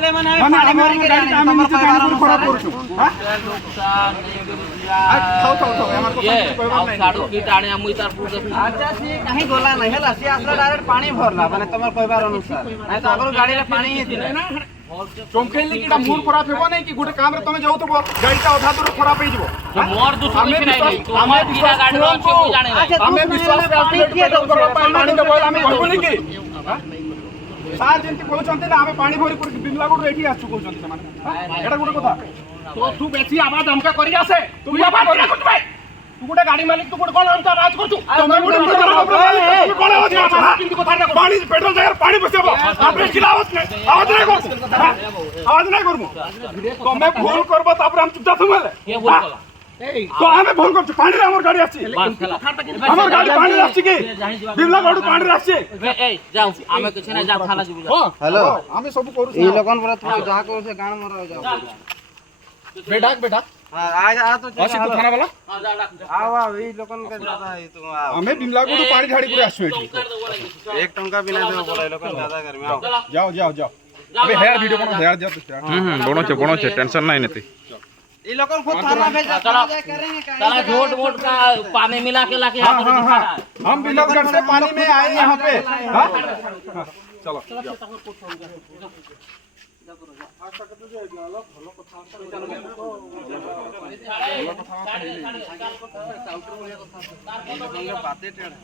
कहले माने पानी भरी के तमर परिवार खराब करू हां खाओ हमर को कहबा नहीं साडू की टाणे मुई तार पूछ अच्छा से कहीं गोला नहीं हला से आसला डायरेक्ट पानी भरला माने तमर कहबार अनुसार नहीं तो अगर गाड़ी रे पानी ही थिले ना चमकेली किटा मूड खराब हेबो नहीं कि गुटे काम रे तमे जाऊ तो गाड़ीटा अधा दूर खराब हे जिवो मोर दुसरो कि नहीं तो हमें बिना गाड़ी रो छे मु जाने नहीं हमें विश्वास पे किए तो पानी तो बोल हमें कहबो नहीं कि सार जंती कहउचंते ना हमें पानी भरी कर बिमलागुड रेठी आछु कहउचंते माने एटा गुटे कथा तो तू बेसी आवाज हमका करी आसे तू या बात करी कुछ भाई तू गुटे गाड़ी मालिक तू गुटे कोन हमका आवाज करछु तमे गुटे कोन आवाज करछु किंतु कथा पानी पेट्रोल जागर पानी बसेबो आपरे खिलावत नहीं आवाज नहीं करछु आवाज नहीं करमु तमे भूल करबो तापर हम चुपचाप थमले के भूल कला तो हमें भूल करछु पानी रे हमर गाड़ी आछि हमर गाड़ी पानी आछि कि बिमला गाड़ी पानी आछि ए जाऊ हमें कुछ नहीं जा थाना जीबू हेलो हमें सब करू ए लोगन पर तू जा को से गाण मर जाओ बेटा हां आ तो चल तू थाना वाला हां जा आओ आओ ई लोगन के ज्यादा है तू आओ हमें बिमला को पानी झाड़ी करे आसु एठी 1 टंका बिना देबो बोले लोगन ज्यादा कर में आओ जाओ अबे हेयर वीडियो बनो हेयर जा बनो छे टेंशन नहीं नती ई लोगन खुद थाना भेजा जाए करेंगे चला झोट वोट का पानी मिला के लाके यहां पर दिखा रहा है हम बिमलगढ़ से पानी में आए यहां पे हां चलो आशा करते जे भलो कथा काउंटर वाला कथा बातें टेढ़